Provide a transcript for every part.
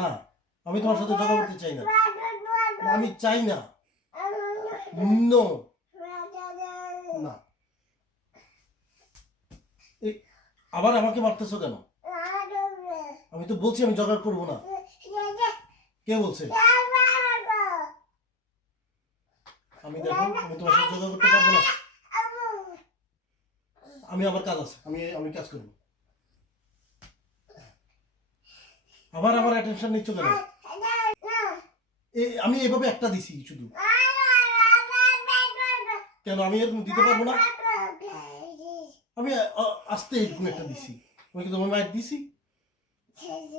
না, আমি তোমার সাথে ঝগড়া করতে চাই না। আমি চাই না। নো, না। আবার আমাকে মারতেছো কেন? আমি তো বলছি আমি ঝগড়া করবো না। কে বলছে? আমি দেখো, আমি তোমার সাথে ঝগড়া করতে পারবো না। আমি আমার কাজ আছে, আমি কাজ করবো। আবার আমার অ্যাটেনশন নিচ্ছ কেন? আমি এভাবে একটা দিছি শুধু। কেন আমি এরকম দিতে পারবো না? আমি আস্তে এরকম একটা দিছি। আমি কি তোমার মায়ের দিছি?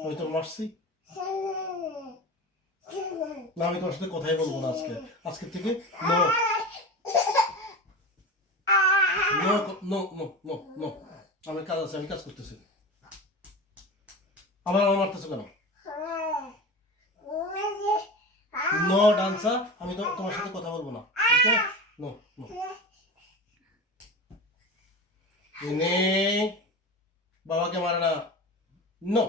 আমি তোর মারছি না। আমি তোমার সাথে কথাই বলবো না আজকে থেকে। No no no no no no. আমার কাজ আছে, আমি কাজ করতেছি। আবার আমার মারতেছো কেন? নো ডান্সা, আমি তোমার সাথে কথা বলবো না। ওকে, নো নো। নে, বাবাকে মারে না। নো,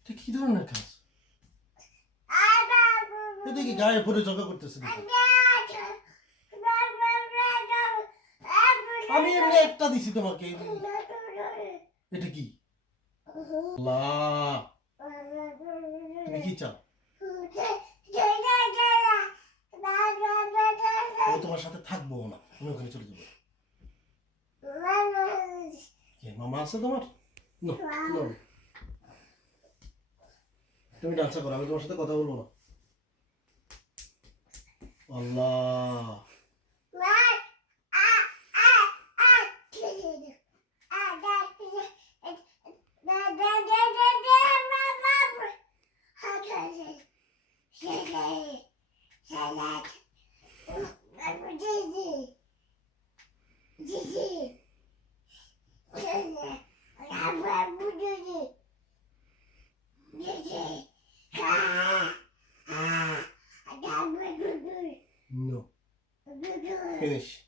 এটা কি ধরনের কাজ? এটা কি গায়ে পরে ঝগড়া করতেছে? আমি এমনি একটা দিছি তোমাকে। এটা কি? আল্লাহ, তুমি কি চাও? আমি তোমার সাথে থাকবো না, আমি ওখানে চলে যাবো। মামা আছে তোমার? নো নো, তুমি ডান্স করো, আমি তোমার সাথে কথা বলবো না। আল্লাহ, no. Finish.